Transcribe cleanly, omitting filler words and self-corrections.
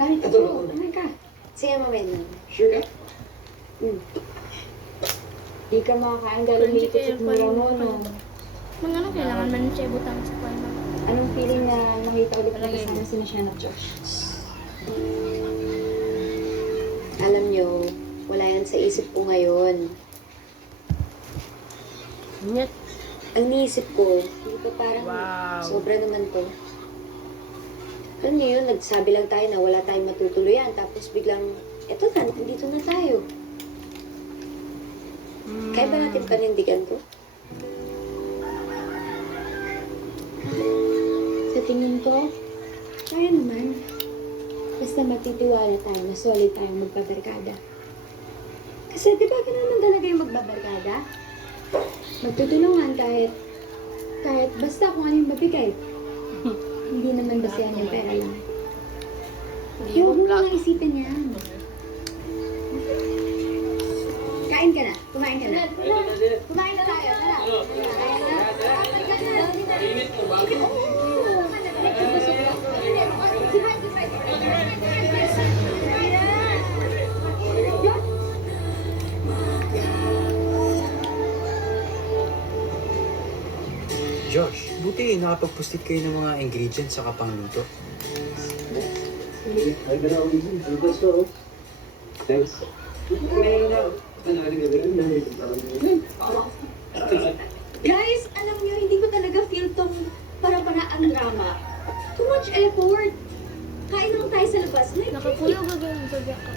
Bakit ito? Kumain ka. Sige, mamaya na. Sure ka? Di ka makakain dahil may ikot mo mo, no? Mga ano, kailangan man siya butang sa kwan. Anong feeling na nakita ulit na kasama si Michelle at Josh? Alam nyo, wala yan sa isip ko ngayon. Nyet. Ang niisip ko, hindi ba parang sobra naman to? Alam niyo yun, nagsabi lang tayo na wala tayong matutuluyan, tapos biglang, eto na, nandito na tayo. Kaya ba natin panindigan to? Sa tingin ko, kaya naman. Basta matitiwala tayo na solid tayong magbabarkada. Kasi di ba ganun naman talaga yung magbabarkada? Magtutulungan kahit basta kung ano yung mabigay. Hindi naman basihan yung pera lang. Kaya huwag mo lang isipin yan. Kain ka na. Kumain ka na. Kumain na tayo. Tara. Init mo ba? Josh, buti nakapag-postit kayo ng mga ingredients sa kapangluto. Thanks. Guys, alam niyo, hindi ko talaga feel tong para-paraan drama. Too much effort. Kain lang tayo sa labas. Nakapulog agad yung sabi ka.